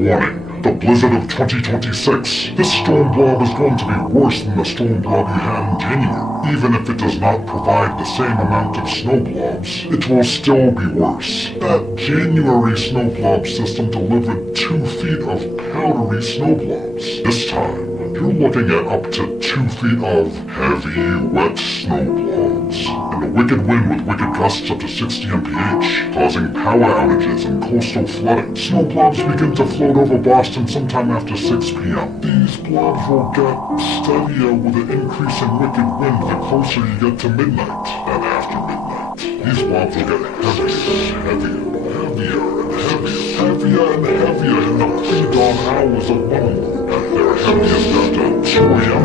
Warning. The blizzard of 2026. This storm blob is going to be worse than the storm blob you had in January. Even if it does not provide the same amount of snow blobs, it will still be worse. That January snow blob system delivered 2 feet of powdery snow blobs. This time, you're looking at up to 2 feet of heavy, wet snow blobs. And a wicked wind with wicked gusts up to 60 mph, causing power outages and coastal flooding. Snow blobs begin to float over Boston sometime after 6 p.m. These blobs will get steadier with an increasing wicked wind the closer you get to midnight and after midnight. These blobs will get heavier and heavier in the pre-dawn hours of morning. At their heaviest after 2 a.m.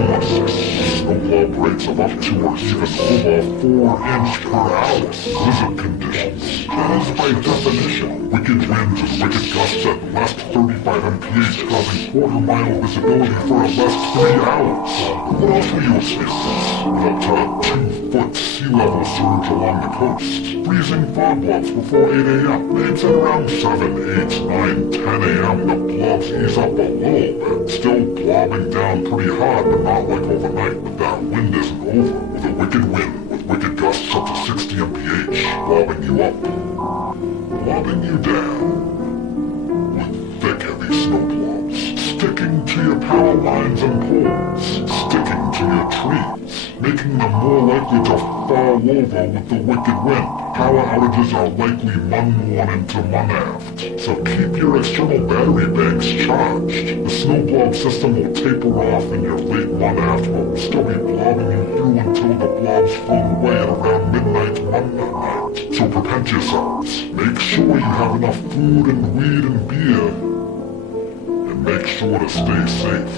Snow blob rates of up to or even over 4 inches per hour. Blizzard conditions. That is by definition. Wicked winds and wicked gusts at less 35 mph causing quarter-mile visibility for at least 3 hours. What else were you experiencing? With up to 2-foot sea level surge along the coast. Freezing fog blobs before 8 a.m. It's at around 7, 8, 9, 10 a.m. the blobs ease up a little bit. Still blobbing down pretty hard, but not like overnight. But that wind isn't over. With a wicked wind, with wicked gusts up to 60 mph, blobbing you up, blobbing you down. With thick heavy snow blobs, sticking to your power lines and poles, sticking to your trees, making them more likely to fall over with the wicked wind. Power outages are likely Mon-1 into Mon-aft, so keep your external battery banks charged. The snow blob system will taper off in your late Mon-aft, but will still be blobbing you through until the blobs float away at around midnight Mon-night. So prepare yourselves. Make sure you have enough food and weed and beer, and make sure to stay safe.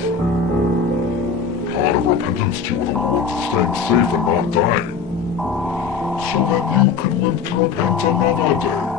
Part of repentance to you in the words is staying safe and not dying, so that you could live to repent another day.